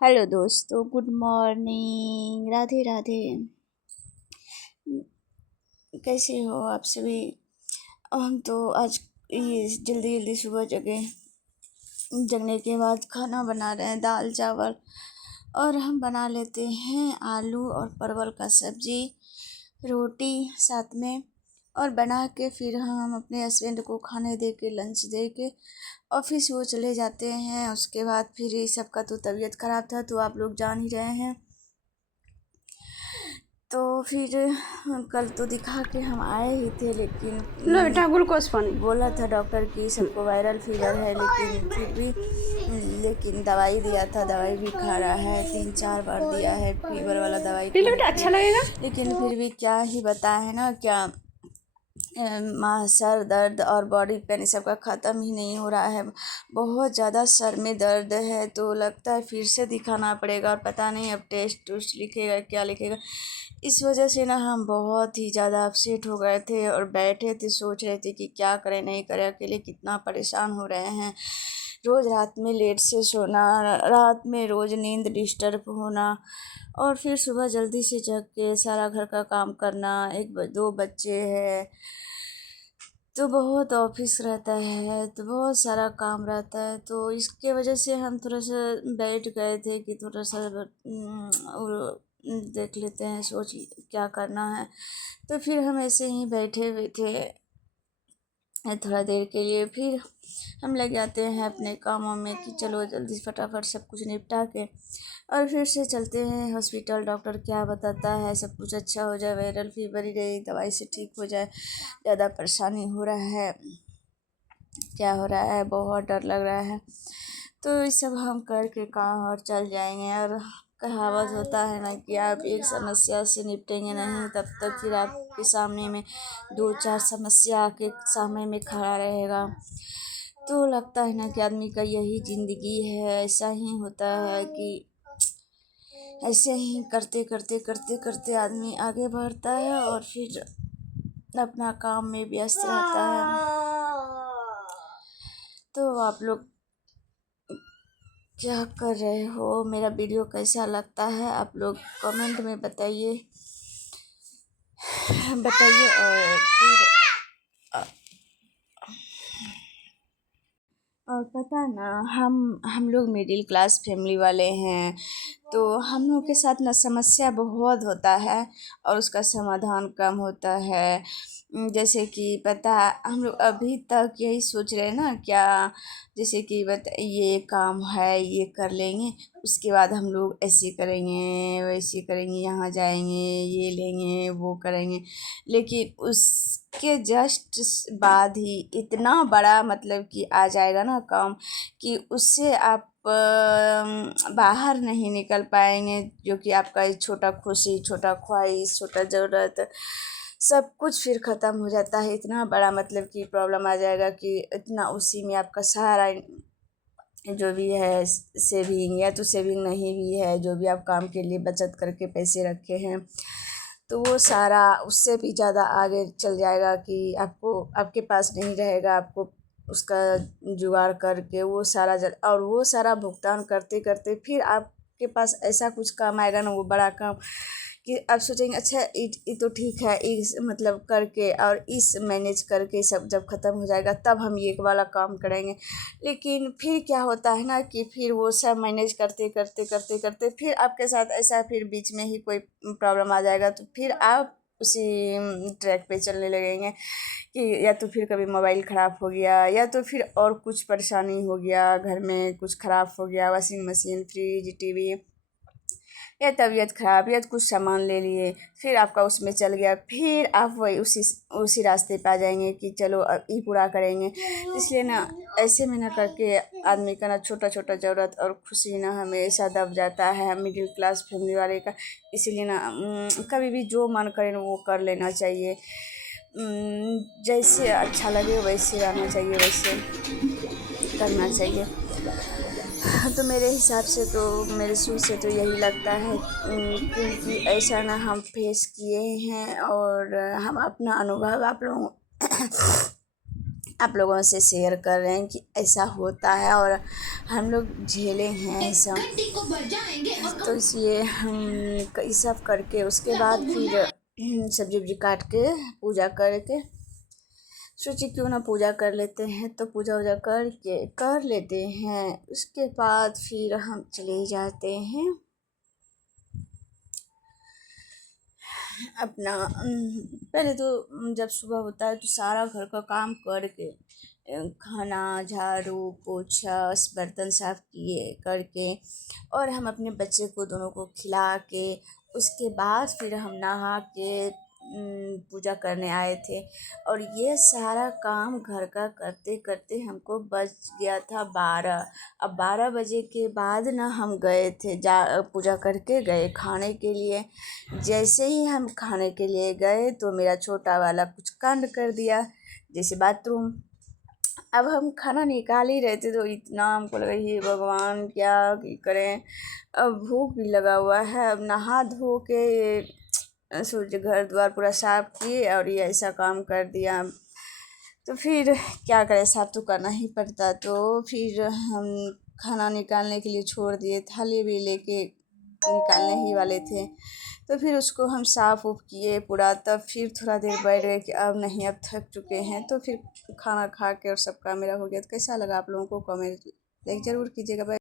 Hello दोस्तों, good morning, Radhe Radhe. कैसे हो आप सभी? हम तो आज ये जल्दी जल्दी सुबह जगने के बाद खाना बना रहे हैं, दाल चावल। और हम बना लेते हैं आलू और परवल का सब्जी, रोटी साथ में। और बना के फिर हम अपने हस्बैंड को खाने दे के, लंच दे के ऑफिस वो चले जाते हैं। उसके बाद फिर ये सबका तो तबीयत ख़राब था, तो आप लोग जान ही रहे हैं। तो फिर कल तो दिखा के हम आए ही थे, लेकिन लो बेटा ग्लूकोज पानी। बोला था डॉक्टर की सबको वायरल फीवर है, लेकिन फिर भी दवाई दिया था, दवाई भी खा रहा है, 3-4 बार दिया है फीवर वाला दवाई पी लो खाने बेटा, के अच्छा लिए। लगेगा। लेकिन फिर भी क्या ही बताए ना, क्या सर दर्द और बॉडी पेन सबका ख़त्म ही नहीं हो रहा है। बहुत ज़्यादा सर में दर्द है, तो लगता है फिर से दिखाना पड़ेगा। और पता नहीं अब टेस्ट उस्ट लिखेगा क्या लिखेगा। इस वजह से ना हम बहुत ही ज़्यादा अपसेट हो गए थे और बैठे थे, सोच रहे थे कि क्या करें नहीं करें, अकेले कितना परेशान हो रहे हैं। रोज़ रात में लेट से सोना, रात में रोज़ नींद डिस्टर्ब होना, और फिर सुबह जल्दी से जग के सारा घर का काम करना। 2 बच्चे हैं, तो बहुत ऑफिस रहता है, तो बहुत सारा काम रहता है। तो इसके वजह से हम थोड़ा सा बैठ गए थे कि थोड़ा सा देख लेते हैं, सोच क्या करना है। तो फिर हम ऐसे ही बैठे हुए थे थोड़ा देर के लिए। फिर हम लग जाते हैं अपने कामों में कि चलो जल्दी फटाफट सब कुछ निपटा के और फिर से चलते हैं हॉस्पिटल। डॉक्टर क्या बताता है, सब कुछ अच्छा हो जाए, वायरल फीवर ही रही, दवाई से ठीक हो जाए। ज़्यादा परेशानी हो रहा है, क्या हो रहा है, बहुत डर लग रहा है। तो ये सब हम करके काम और चल जाएंगे। और कहावत होता है ना कि आप एक समस्या से निपटेंगे नहीं, तब तक फिर आपके सामने में 2-4 समस्या आपके सामने में खड़ा रहेगा। तो लगता है ना कि आदमी का यही ज़िंदगी है, ऐसा ही होता है कि ऐसे ही करते करते करते करते आदमी आगे बढ़ता है और फिर अपना काम में व्यस्त रहता है। तो आप लोग क्या कर रहे हो? मेरा वीडियो कैसा लगता है आप लोग कमेंट में बताइए बताइए। और पता ना, हम लोग मिडिल क्लास फैमिली वाले हैं, तो हम लोग के साथ ना समस्या बहुत होता है और उसका समाधान कम होता है। जैसे कि पता, हम लोग अभी तक यही सोच रहे हैं ना क्या, जैसे कि ये काम है, ये कर लेंगे, उसके बाद हम लोग ऐसे करेंगे वैसे करेंगे, यहाँ जाएंगे, ये लेंगे वो करेंगे। लेकिन उसके जस्ट बाद ही इतना बड़ा मतलब कि आ जाएगा ना काम, कि उससे आप बाहर नहीं निकल पाएंगे। जो कि आपका एक छोटा खुशी, छोटा ख्वाहिश, छोटा ज़रूरत, सब कुछ फिर ख़त्म हो जाता है। इतना बड़ा मतलब कि प्रॉब्लम आ जाएगा कि इतना उसी में आपका सारा जो भी है सेविंग, या तो सेविंग नहीं भी है, जो भी आप काम के लिए बचत करके पैसे रखे हैं, तो वो सारा उससे भी ज़्यादा आगे चल जाएगा कि आपको, आपके पास नहीं रहेगा। आपको उसका जुगाड़ करके वो सारा और वो सारा भुगतान करते करते फिर आपके पास ऐसा कुछ काम आएगा ना, वो बड़ा काम, कि आप सोचेंगे अच्छा ये तो ठीक है, इस मतलब करके और इस मैनेज करके सब जब ख़त्म हो जाएगा तब हम ये वाला काम करेंगे। लेकिन फिर क्या होता है ना कि फिर वो सब मैनेज करते करते करते करते फिर आपके साथ ऐसा, फिर बीच में ही कोई प्रॉब्लम आ जाएगा, तो फिर आप उसी ट्रैक पे चलने लगेंगे कि या तो फिर कभी मोबाइल ख़राब हो गया, या तो फिर और कुछ परेशानी हो गया, घर में कुछ ख़राब हो गया, वॉशिंग मशीन, फ्रिज, टीवी, या तबीयत ख़राब, या कुछ सामान ले लिए, फिर आपका उसमें चल गया, फिर आप वही उसी रास्ते पे आ जाएंगे कि चलो अब ये पूरा करेंगे। इसलिए ना ऐसे में ना करके आदमी का ना छोटा छोटा ज़रूरत और खुशी ना हमेशा दब जाता है मिडिल क्लास फैमिली वाले का। इसीलिए ना कभी भी जो मन करे ना वो कर लेना चाहिए। जैसे अच्छा लगे वैसे रहना चाहिए, वैसे करना चाहिए। तो मेरे हिसाब से, तो मेरे शुरू से तो यही लगता है, क्योंकि ऐसा ना हम फेस किए हैं और हम अपना अनुभव आप लोगों आप लोगों से शेयर कर रहे हैं कि ऐसा होता है और हम लोग झेले हैं ऐसा। तो इसलिए हम ये सब करके उसके बाद फिर सब्जी उब्जी काट के पूजा करके सोचे क्यों ना पूजा कर लेते हैं, तो पूजा वूजा करके कर लेते हैं। उसके बाद फिर हम चले जाते हैं अपना पहले तो जब सुबह होता है तो सारा घर का काम करके खाना झाड़ू पोछा बर्तन साफ़ किए करके और हम अपने बच्चे को दोनों को खिला के उसके बाद फिर हम नहा के पूजा करने आए थे। और ये सारा काम घर का करते करते हमको बज गया था 12। अब 12 बजे के बाद ना हम गए थे पूजा करके गए खाने के लिए। जैसे ही हम खाने के लिए गए तो मेरा छोटा वाला कुछ कांड कर दिया, जैसे बाथरूम। अब हम खाना निकाल ही रहे थे तो इतना हमको लगा ये भगवान क्या करें। अब भूख भी लगा हुआ है, अब नहा धो के सूर्य घर द्वार पूरा साफ किए और ये ऐसा काम कर दिया। तो फिर क्या करें, साफ तो करना ही पड़ता। तो फिर हम खाना निकालने के लिए छोड़ दिए, थाली भी लेके निकालने ही वाले थे। तो फिर उसको हम साफ़ उफ किए पूरा, तब फिर थोड़ा देर बैठ गए कि अब नहीं, अब थक चुके हैं। तो फिर खाना खा के और सब काम मेरा हो गया। तो कैसा लगा आप लोगों को कमेंट लाइक ज़रूर कीजिएगा।